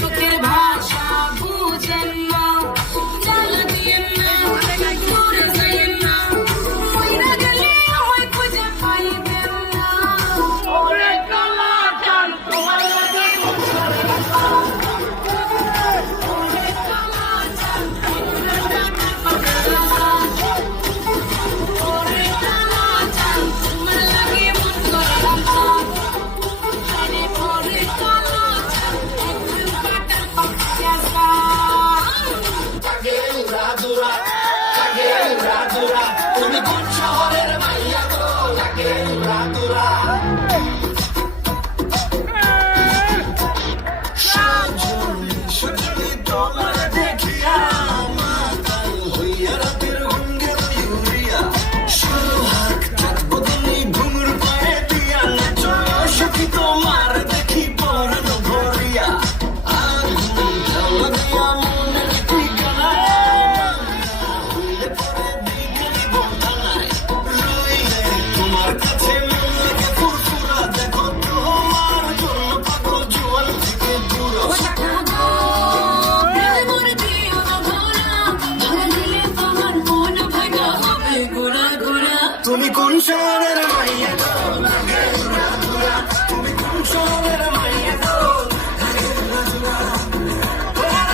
চোখের ভাষা বুঝেন না চাল দিয়ে না দূরে যাইয়েন না মইরা গেলে আমায় খুঁজে পাইবেন না ওরে কালা চাল তোমার লাগে ওরে কালা চাল ওরে কালা চাল তোমার লাগে মন করলাম তুমি কোন শহরের মাইয়া গো লাগে উড়াদুরা সজনী তোমার দেখিয়া মাতাল হইয়া রাতের ঘুঙ্গের ইউরিয়া সোহাগ চাঁদ বদনি ঘুঙুর পায়ে দিয়া নাচো সখী তোমার দেখি পরাণ ভরিয়া আগুন জ্বালা দিয়া মনের ঠিকানা হইলে পরে দিকে দিব থানায় রইলে তোমার কাছে মন লাগে ফুরফুরা দেখো তোমার জন্য পাগল জোয়ান থেকে দূর তুমি কোন শহরের মাইয়া গো লাগে উড়াদুরা তুমি কোন শহরের মাইয়া গো লাগে উড়াদুরা তোমার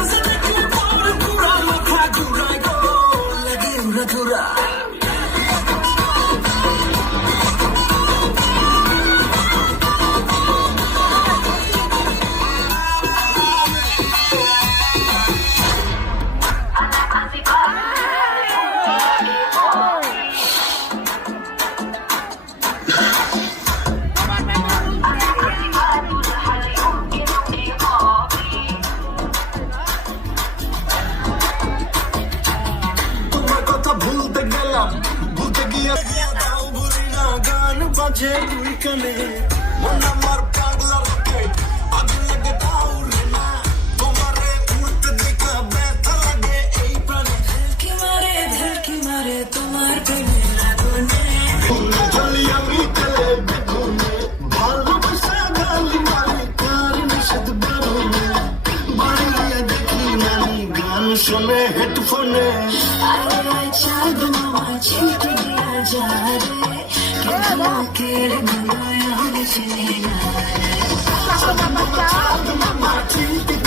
আছে দেখলে পরে পুরা মাথা ঘুরায় গো লাগে উড়াদুরা তোমার কথা ভুলতে গেলাম ভুলতে গিয়ে দাও ভুলি না গান বাজে দুই কানে মন আমার পাগলা রকেট আগুন লাগে দাও রে না তোমারে উড়তে দেখা ব্যথা লাগে এই প্রাণে ঢেলকি মারে তোমার প্রেমে আগুনে চলি আমি তেলে বেগুনে ভালোবাসা গালি মারে কার নিষেধ বারুনে বাড়িয়ে দেখি নানি গান শোনে হেডফোনে চাঁদ মামা ছিটে দিয়া যা রে কের নয়ন ছিনে না চাঁদ মামা ছিটে